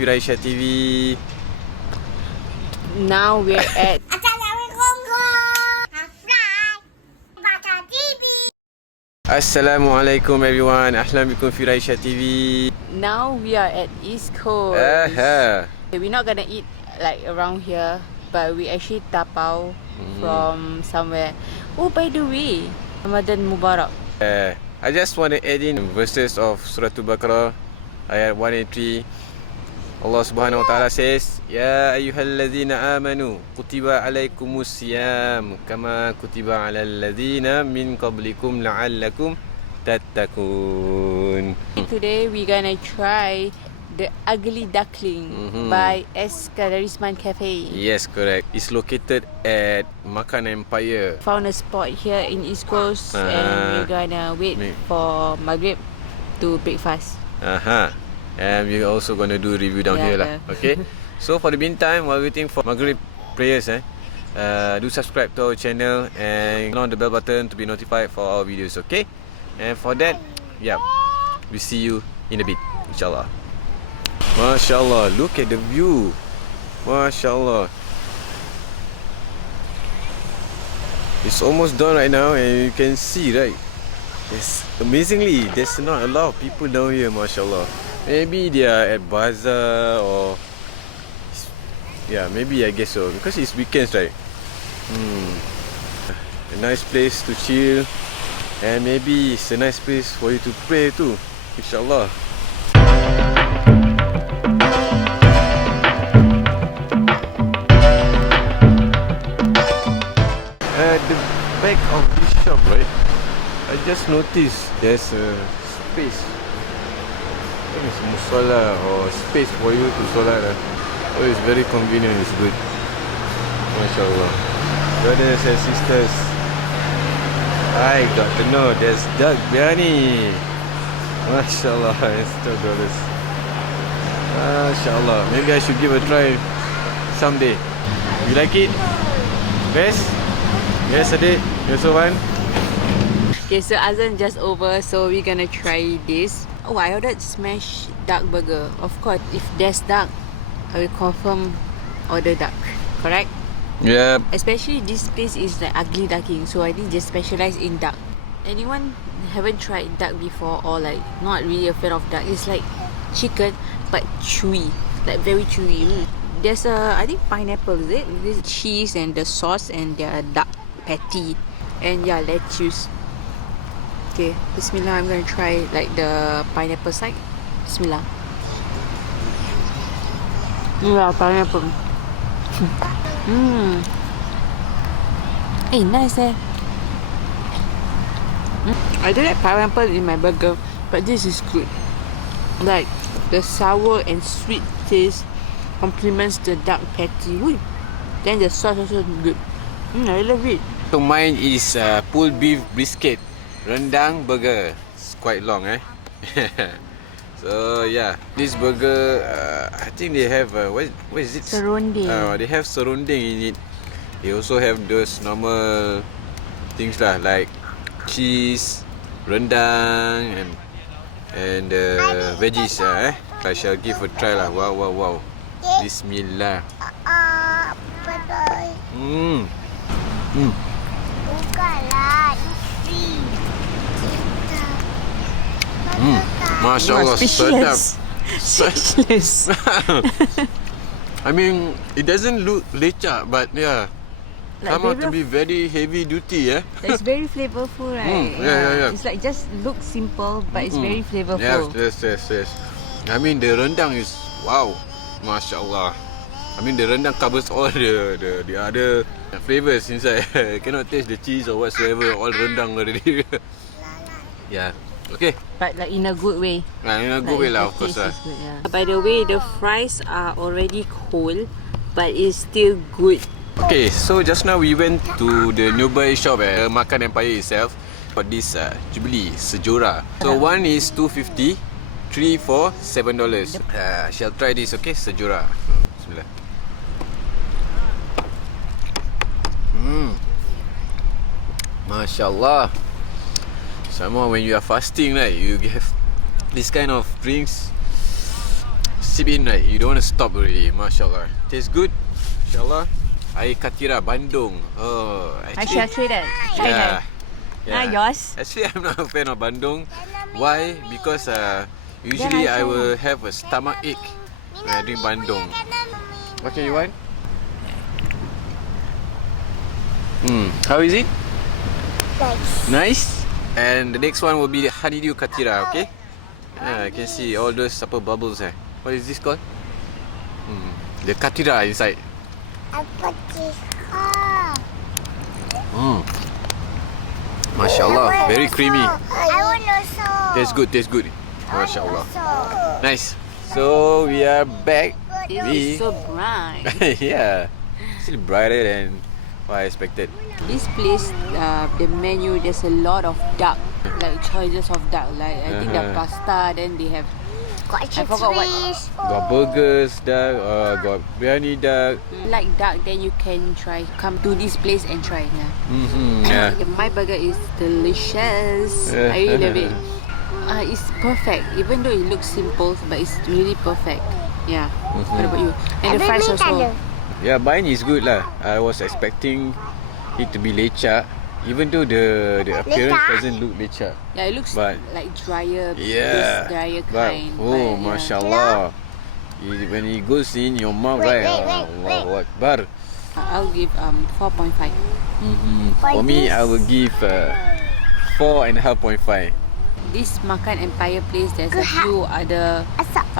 Firaisha TV. Now we're at Assalamualaikum everyone. Ahlan bikum Firaisha TV. now we are at East Coast. Okay, we're not gonna eat like around here, but we actually tapao from somewhere. Oh, by the way, Ramadan Mubarak. I just want to add in verses of Surah Al-Baqarah ayat 183. Allah Subhanahu Wa Taala says, Ya ayyuhallazina amanu kutiba alaikumus siyam kama kutiba alal ladzina min qablikum la'allakum tattaqun. Today we're gonna try the Ugly Duckling by S. Kadarisman Cafe. Yes, correct. It's located at Makan Empire. Found a spot here in East Coast and we're gonna wait for Maghrib to break fast. And we're also gonna do review down here lah. Okay. So for the meantime, while waiting for Maghrib prayers, do subscribe to our channel and on the bell button to be notified for our videos. Okay. And for that, we see you in a bit, inshallah. Mashallah, look at the view. Mashallah. It's almost done right now, and you can see, right? Yes, amazingly, there's not a lot of people down here, mashallah. Maybe they are at bazaar or maybe I guess so because it's weekends, right? A nice place to chill, and maybe it's a nice place for you to pray too, inshallah. At the back of this shop, right, I just noticed there's a space. I think it's musalla or space for you to solat. Oh, it's very convenient, it's good. Mashallah. Brothers and sisters, I got to know there's duck biryani. Mashallah, it's $12. Mashallah. Maybe I should give a try someday. You like it? Best? Yes, Adik. You also want? Okay, so Azan just over, so we're gonna try this. Oh, I ordered smash duck burger. Of course, if there's duck, I will confirm order duck. Correct? Yeah. Especially this place is like Ugly Duckling, so I think they specialize in duck. Anyone haven't tried duck before or like not really a fan of duck? It's like chicken but chewy, like very chewy. There's I think pineapple, is it? This cheese and the sauce and their duck patty, and let's choose. Okay, Bismillah, I'm gonna try like the pineapple side. Bismillah. Yeah, pineapple. Hey, nice I don't like pineapple in my burger, but this is good. Like the sour and sweet taste complements the duck patty. Then the sauce also good. I love it. So mine is pulled beef brisket Rendang Burger. It's quite long, So this burger, I think they have what is it? Serunding. They have serunding in it. They also have those normal things lah, like cheese, rendang, and veggies. I shall give a try lah. Wow. Bismillah. Mashallah, sedap. Speechless. I mean, it doesn't look lecak, but come out to be very heavy duty, It's very flavorful, right? Yeah. It's like just looks simple, but it's very flavorful. Yes. I mean, the rendang is wow, mashallah. I mean, the rendang covers all the other flavors inside. Cannot taste the cheese or whatsoever. All rendang already. Okay. But like in a good way. In a good way lah, of course. Good, By the way, the fries are already cold, but it's still good. Okay, so just now we went to the nearby shop at Makan Empire itself for this Jubilee Sejora. So one is $2.50, 3 for $7. I shall try this, okay? Sejora. Bismillah. Mashallah. Some more when you are fasting, right? You get this kind of drinks. sip in, right? You don't want to stop already. Mashallah. Tastes good. Inshallah. Air Katira, Bandung. Oh, I shall try that. Try that. Yours? Actually, I'm not a fan of Bandung. Why? Because usually I will have a stomach ache when I drink Bandung. Okay, you want? How is it? Nice. Nice. And the next one will be the Honeydew Katira, okay? I can see all those supper bubbles. What is this called? The Katira inside. I put this Mashallah, very creamy. I want also. Tastes good. Mashallah. Nice. So we are back. This is so bright. Yeah, still brighter than what I expected. This place, the menu, there's a lot of duck, like choices of duck. Like I think the pasta, then they have. I forgot what. Got burgers, duck, got biryani duck. Like duck, then you can try. Come to this place and try. Yeah. My burger is delicious. I really love it. It's perfect, even though it looks simple, but it's really perfect. Yeah. What about you? And the fries also. Yeah, mine is good lah. I was expecting it to be lecak, even though the appearance doesn't look lecak. Yeah, it looks like drier. Yeah. Drier But, kind. oh, mashallah. When it goes in your mouth, right? Allahu Akbar. I'll give 4.5. For me, I will give 4.5.5. This Makan Empire place, there's a few other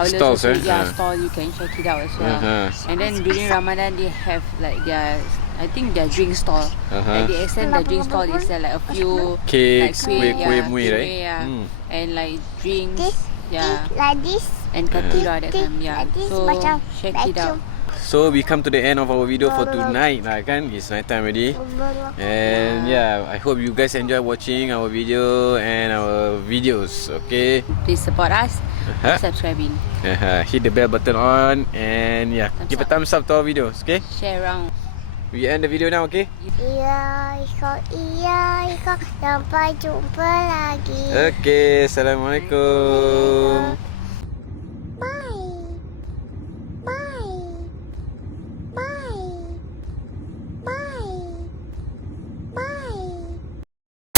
Stalls, stall you can check it out as well. And then during Ramadan they have like their drink stall. Like they extend the drink stall, they sell like a few Cakes, like kuih muih, right? And like drinks, Like this. and katira that time, So check it out. So we come to the end of our video for tonight lah kan. It's night time already. And I hope you guys enjoy watching our video and our videos. Okay. Please support us. Subscribing. Hit the bell button on and give a thumbs up to our videos. Okay. Share around. We end the video now. Okay. Iya, sampai jumpa lagi. Okay. Assalamualaikum.